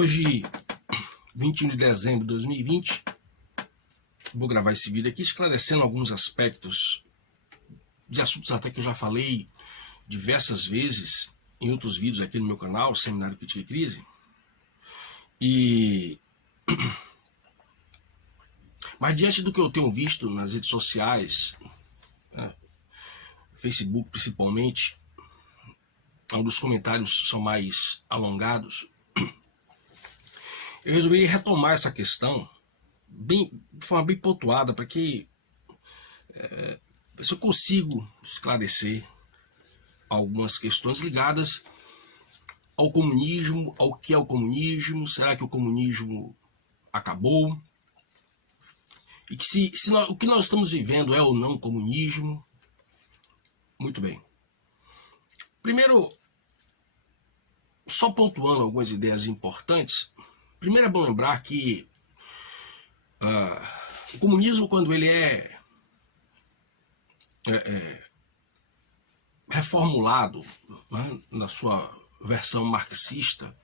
Hoje, 21 de dezembro de 2020, vou gravar esse vídeo aqui esclarecendo alguns aspectos de assuntos até que eu já falei diversas vezes em outros vídeos aqui no meu canal, Seminário Crítica e Crise. Mas diante do que eu tenho visto nas redes sociais, Facebook principalmente, onde os comentários são mais alongados, eu resolvi retomar essa questão de forma bem pontuada para que se eu consigo esclarecer algumas questões ligadas ao comunismo, ao que é o comunismo, será que o comunismo acabou? E que se o que nós estamos vivendo é ou não comunismo? Muito bem. Primeiro, só pontuando algumas ideias importantes, primeiro é bom lembrar que o comunismo, quando ele é reformulado, né, na sua versão marxista,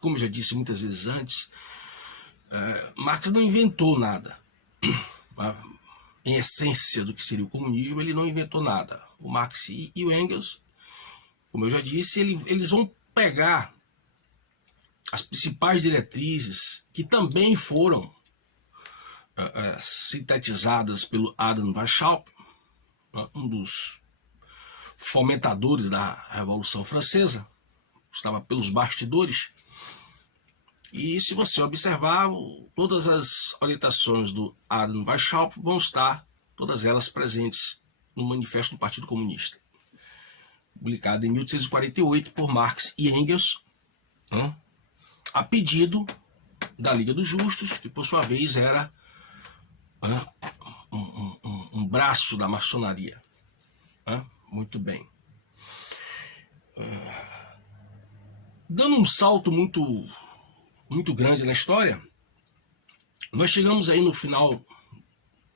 como eu já disse muitas vezes antes, Marx não inventou nada. Em essência do que seria o comunismo, ele não inventou nada. O Marx e o Engels, como eu já disse, eles vão pegar as principais diretrizes que também foram sintetizadas pelo Adam Weishaupt, um dos fomentadores da Revolução Francesa, estava pelos bastidores. E se você observar, todas as orientações do Adam Weishaupt vão estar, todas elas presentes no Manifesto do Partido Comunista, publicado em 1848 por Marx e Engels, a pedido da Liga dos Justos, que por sua vez era um braço da maçonaria. Muito bem. Dando um salto muito grande na história, nós chegamos aí no final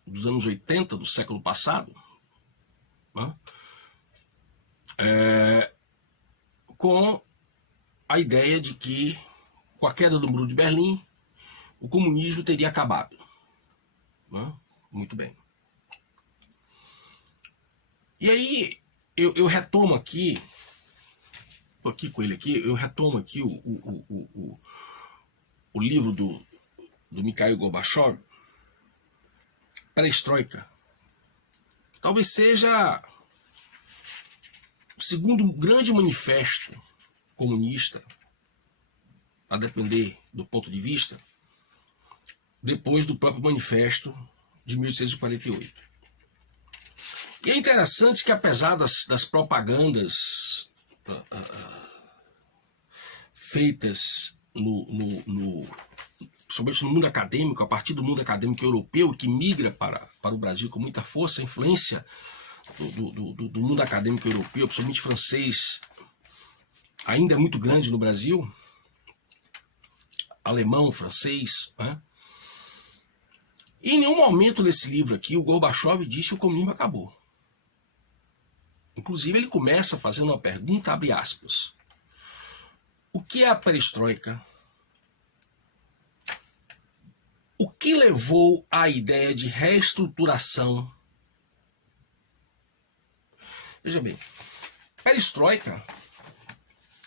dos anos 80 do século passado, com a ideia de que, com a queda do Muro de Berlim, o comunismo teria acabado. Muito bem. E aí eu retomo aqui, estou aqui com ele aqui, eu retomo aqui o livro do Mikhail Gorbachev, Perestroika, que talvez seja o segundo grande manifesto comunista, a depender do ponto de vista, depois do próprio manifesto de 1848. E é interessante que, apesar das propagandas feitas principalmente no mundo acadêmico, a partir do mundo acadêmico europeu, que migra para o Brasil com muita força, a influência do mundo acadêmico europeu, principalmente francês, ainda é muito grande no Brasil, alemão, francês, E em nenhum momento nesse livro aqui o Gorbachev disse que o comunismo acabou. Inclusive ele começa fazendo uma pergunta, abre aspas. O que é a perestroika? O que levou à ideia de reestruturação? Veja bem, perestroika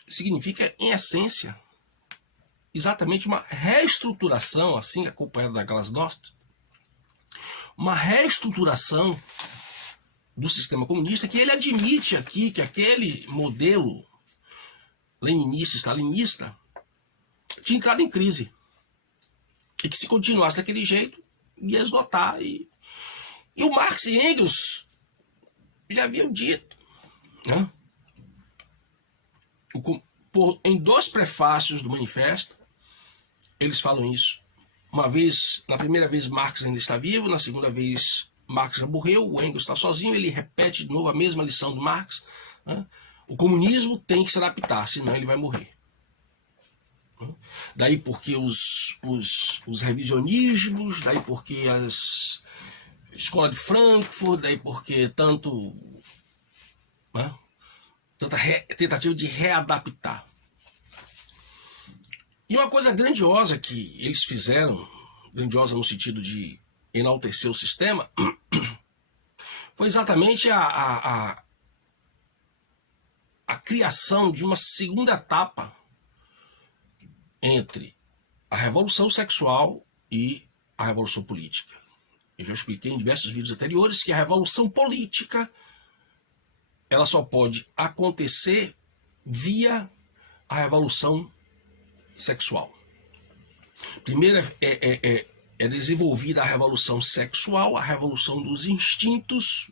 significa, em essência, exatamente uma reestruturação, assim acompanhada da glasnost, uma reestruturação do sistema comunista, que ele admite aqui que aquele modelo leninista, stalinista, tinha entrado em crise. E que se continuasse daquele jeito, ia esgotar. E o Marx e Engels já haviam dito, em dois prefácios do manifesto, eles falam isso. Uma vez, na primeira vez Marx ainda está vivo, na segunda vez Marx já morreu, o Engels está sozinho, ele repete de novo a mesma lição do Marx. O comunismo tem que se adaptar, senão ele vai morrer. Daí porque os revisionismos, daí porque a escola de Frankfurt, daí porque tanta tentativa de readaptar. E uma coisa grandiosa que eles fizeram, grandiosa no sentido de enaltecer o sistema, foi exatamente a criação de uma segunda etapa entre a revolução sexual e a revolução política. Eu já expliquei em diversos vídeos anteriores que a revolução política ela só pode acontecer via a revolução sexual. Primeiro é desenvolvida a revolução sexual, a revolução dos instintos.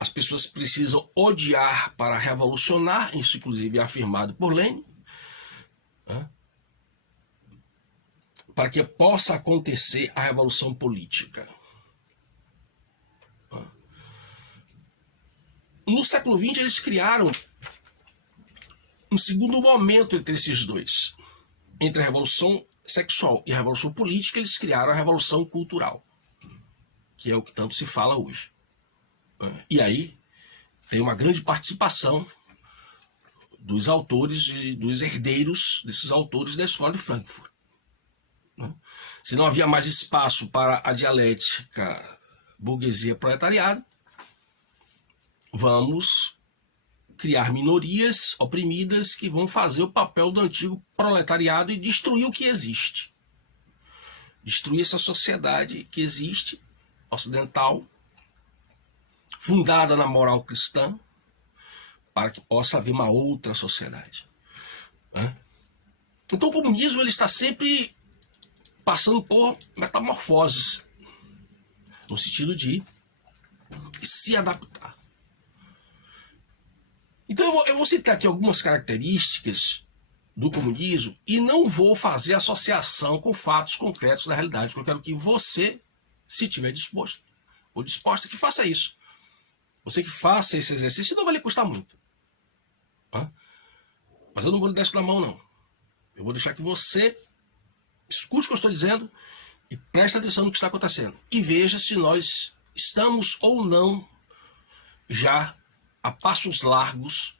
As pessoas precisam odiar para revolucionar, isso inclusive é afirmado por Lenin, para que possa acontecer a revolução política. No século XX eles criaram um segundo momento entre esses dois. Entre a revolução sexual e a revolução política, eles criaram a revolução cultural, que é o que tanto se fala hoje. E aí tem uma grande participação dos autores e dos herdeiros desses autores da escola de Frankfurt. Se não havia mais espaço para a dialética burguesia-proletariado, vamos criar minorias oprimidas que vão fazer o papel do antigo proletariado e destruir o que existe. Destruir essa sociedade que existe, ocidental, fundada na moral cristã, para que possa haver uma outra sociedade. Então o comunismo ele está sempre passando por metamorfoses, no sentido de se adaptar. Então eu vou citar aqui algumas características do comunismo e não vou fazer associação com fatos concretos da realidade, porque eu quero que você, se tiver disposto ou disposta, que faça isso. Você que faça esse exercício não vai lhe custar muito. Mas eu não vou lhe dar isso na mão, não. Eu vou deixar que você escute o que eu estou dizendo e preste atenção no que está acontecendo. E veja se nós estamos ou não já a passos largos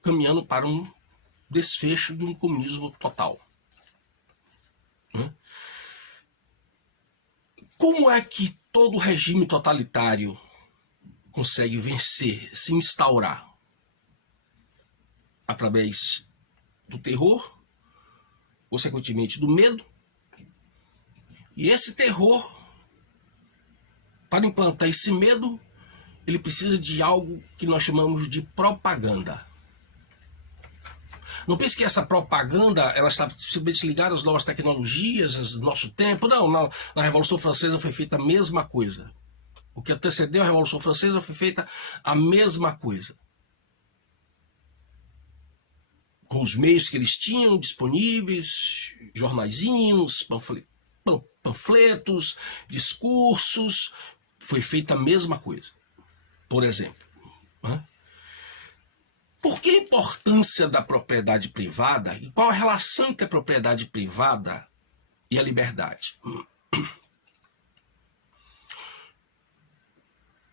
caminhando para um desfecho de um comunismo total. Como é que todo regime totalitário consegue vencer, se instaurar? Através do terror, consequentemente do medo. E esse terror, para implantar esse medo, ele precisa de algo que nós chamamos de propaganda. Não pense que essa propaganda ela está simplesmente ligada às novas tecnologias, ao nosso tempo. Não, na Revolução Francesa foi feita a mesma coisa. O que antecedeu a Revolução Francesa foi feita a mesma coisa. Com os meios que eles tinham disponíveis, jornaizinhos, panfletos, discursos, foi feita a mesma coisa. Por exemplo, por que a importância da propriedade privada e qual a relação entre a propriedade privada e a liberdade?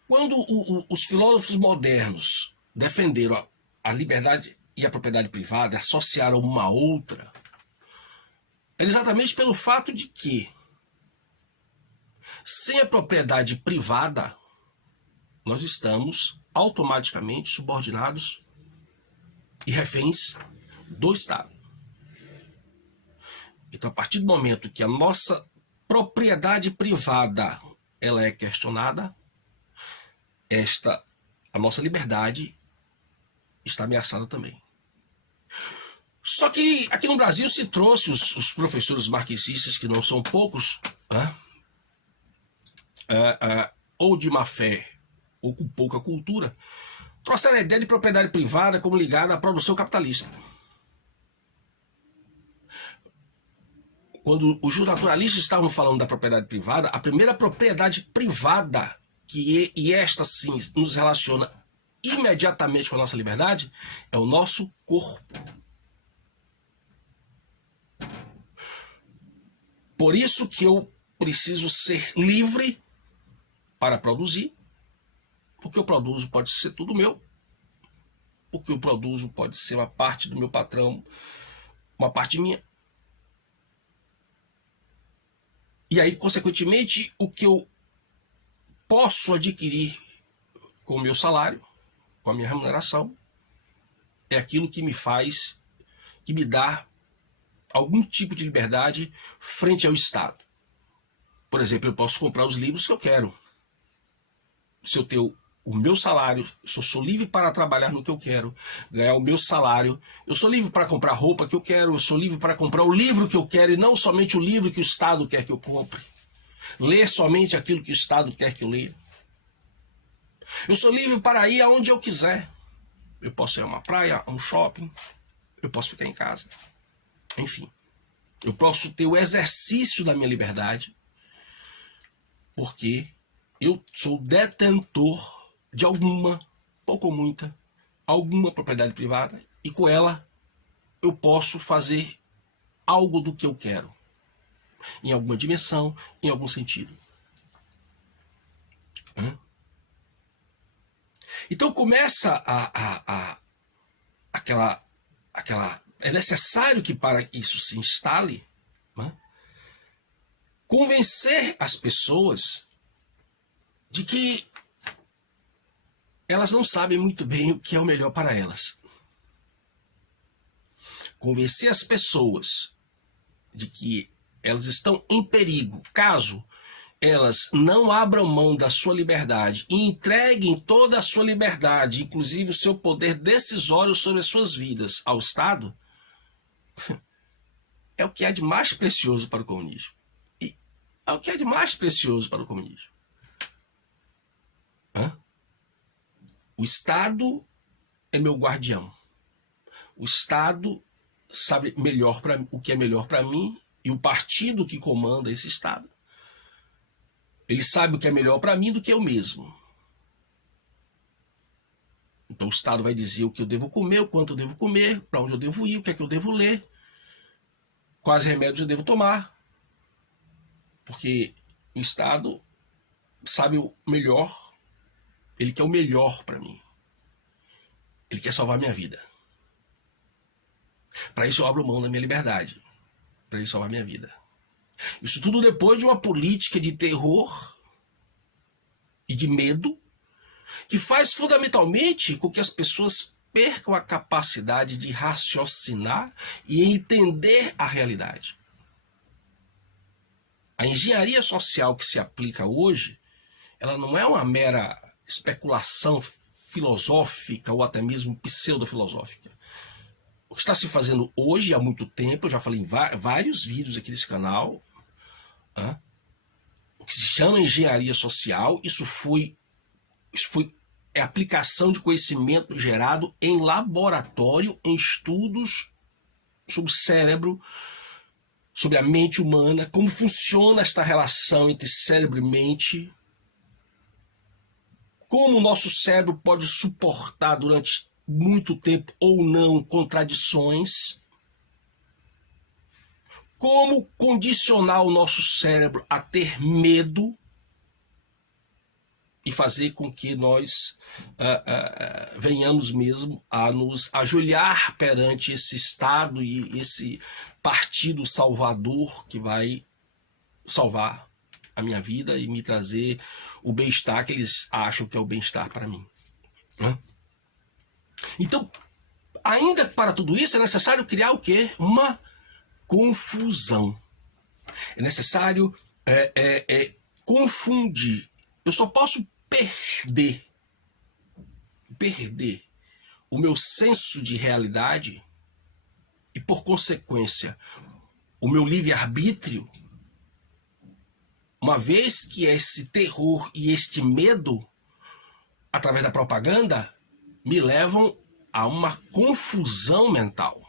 Quando os filósofos modernos defenderam a liberdade e a propriedade privada, associaram uma à outra, era exatamente pelo fato de que, sem a propriedade privada, nós estamos automaticamente subordinados e reféns do Estado. Então, a partir do momento que a nossa propriedade privada ela é questionada, a nossa liberdade está ameaçada também. Só que aqui no Brasil se trouxe os professores marxistas, que não são poucos, ou de má fé, ou com pouca cultura, trouxeram a ideia de propriedade privada como ligada à produção capitalista. Quando os naturalistas estavam falando da propriedade privada, a primeira propriedade privada, e esta sim nos relaciona imediatamente com a nossa liberdade, é o nosso corpo. Por isso que eu preciso ser livre para produzir, porque eu produzo pode ser tudo meu, porque eu produzo pode ser uma parte do meu patrão uma parte minha. E aí, consequentemente, o que eu posso adquirir com o meu salário, com a minha remuneração, é aquilo que me faz, que me dá algum tipo de liberdade frente ao Estado. Por exemplo, eu posso comprar os livros que eu quero. Se eu tenho o meu salário, se eu sou livre para trabalhar no que eu quero, ganhar o meu salário, eu sou livre para comprar a roupa que eu quero, eu sou livre para comprar o livro que eu quero e não somente o livro que o Estado quer que eu compre. Ler somente aquilo que o Estado quer que eu leia. Eu sou livre para ir aonde eu quiser. Eu posso ir a uma praia, a um shopping, eu posso ficar em casa. Enfim, eu posso ter o exercício da minha liberdade, porque eu sou detentor de alguma, pouco ou muita, alguma propriedade privada, e com ela eu posso fazer algo do que eu quero, em alguma dimensão, em algum sentido. Então começa aquela. É necessário que para que isso se instale, convencer as pessoas de que elas não sabem muito bem o que é o melhor para elas. Convencer as pessoas de que elas estão em perigo caso elas não abram mão da sua liberdade e entreguem toda a sua liberdade, inclusive o seu poder decisório sobre as suas vidas, ao Estado, é o que há de mais precioso para o comunismo. E é o que há de mais precioso para o comunismo. O Estado é meu guardião. O Estado sabe melhor o que é melhor para mim, e o partido que comanda esse Estado, ele sabe o que é melhor para mim do que eu mesmo. Então o Estado vai dizer o que eu devo comer, o quanto eu devo comer, para onde eu devo ir, o que é que eu devo ler, quais remédios eu devo tomar. Porque o Estado sabe o melhor, ele quer o melhor para mim. Ele quer salvar minha vida. Para isso eu abro mão da minha liberdade, para ele salvar minha vida. Isso tudo depois de uma política de terror e de medo, que faz fundamentalmente com que as pessoas percam a capacidade de raciocinar e entender a realidade. A engenharia social que se aplica hoje, ela não é uma mera especulação filosófica ou até mesmo pseudofilosófica. O que está se fazendo hoje há muito tempo, eu já falei em vários vídeos aqui nesse canal, o que se chama engenharia social, isso foi aplicação de conhecimento gerado em laboratório, em estudos sobre o cérebro, sobre a mente humana, como funciona esta relação entre cérebro e mente, como o nosso cérebro pode suportar durante muito tempo ou não contradições, como condicionar o nosso cérebro a ter medo e fazer com que nós venhamos mesmo a nos ajoelhar perante esse Estado e esse partido salvador que vai salvar a minha vida e me trazer o bem-estar que eles acham que é o bem-estar para mim. Então, ainda para tudo isso é necessário criar o quê? Uma confusão. É necessário confundir. Eu só posso perder o meu senso de realidade e, por consequência, o meu livre-arbítrio, uma vez que esse terror e este medo, através da propaganda, me levam a uma confusão mental.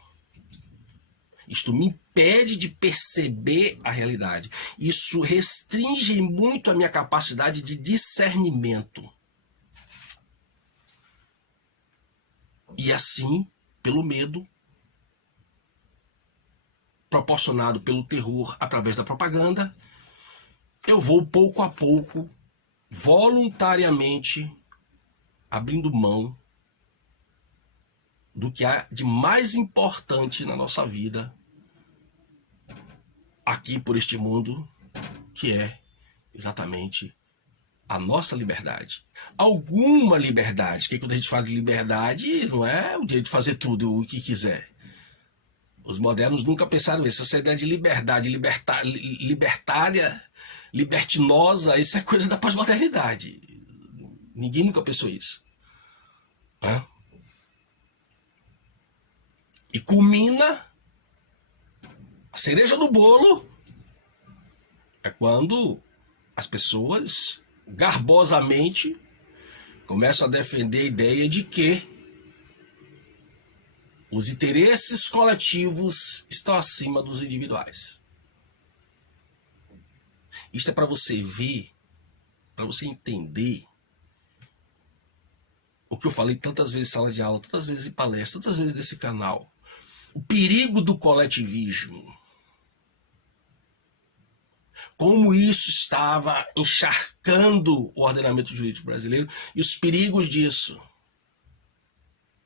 Isto me impede de perceber a realidade. Isso restringe muito a minha capacidade de discernimento. E assim, pelo medo, proporcionado pelo terror através da propaganda, eu vou pouco a pouco, voluntariamente, abrindo mão do que há de mais importante na nossa vida, aqui por este mundo, que é exatamente a nossa liberdade. Alguma liberdade, porque quando a gente fala de liberdade, não é o direito de fazer tudo o que quiser. Os modernos nunca pensaram isso. Essa ideia de liberdade, libertária, libertinosa, isso é coisa da pós-modernidade. Ninguém nunca pensou isso. Né? E culmina, a cereja do bolo é quando as pessoas garbosamente começam a defender a ideia de que os interesses coletivos estão acima dos individuais. Isto é para você ver, para você entender o que eu falei tantas vezes em sala de aula, tantas vezes em palestra, tantas vezes nesse canal. O perigo do coletivismo. Como isso estava encharcando o ordenamento jurídico brasileiro e os perigos disso.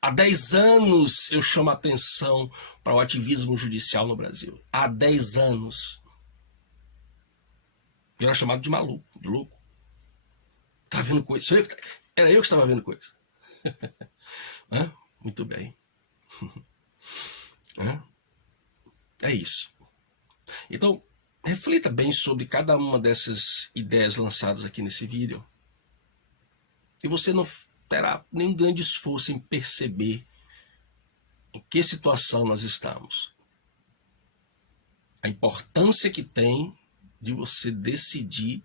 Há 10 anos eu chamo a atenção para o ativismo judicial no Brasil. Há 10 anos. Eu era chamado de maluco, de louco. Estava vendo coisa. Era eu que estava vendo coisa. Muito bem. É isso. Então, reflita bem sobre cada uma dessas ideias lançadas aqui nesse vídeo. E você não terá nenhum grande esforço em perceber em que situação nós estamos. A importância que tem de você decidir,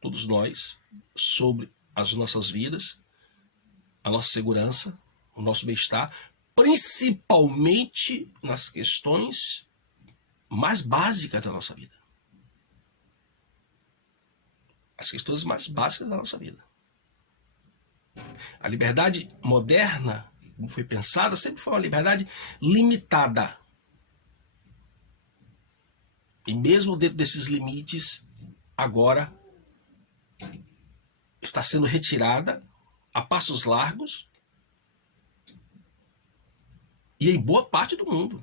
todos nós, sobre as nossas vidas, a nossa segurança, o nosso bem-estar, principalmente nas questões mais básicas da nossa vida. As questões mais básicas da nossa vida. A liberdade moderna, como foi pensada, sempre foi uma liberdade limitada. E mesmo dentro desses limites, agora está sendo retirada a passos largos e em boa parte do mundo,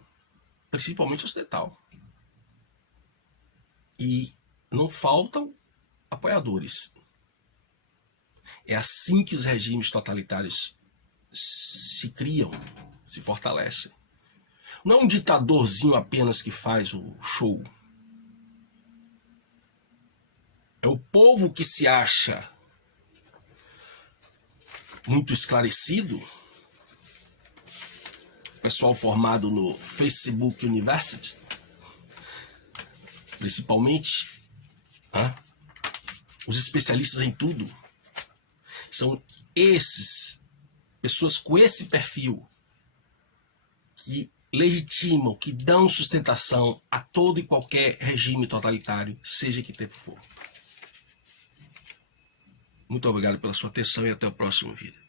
principalmente ocidental. E não faltam apoiadores. É assim que os regimes totalitários se criam, se fortalecem. Não é um ditadorzinho apenas que faz o show. É o povo que se acha muito esclarecido, pessoal formado no Facebook University, principalmente, os especialistas em tudo, são pessoas com esse perfil que legitimam, que dão sustentação a todo e qualquer regime totalitário, seja que tempo for. Muito obrigado pela sua atenção e até o próximo vídeo.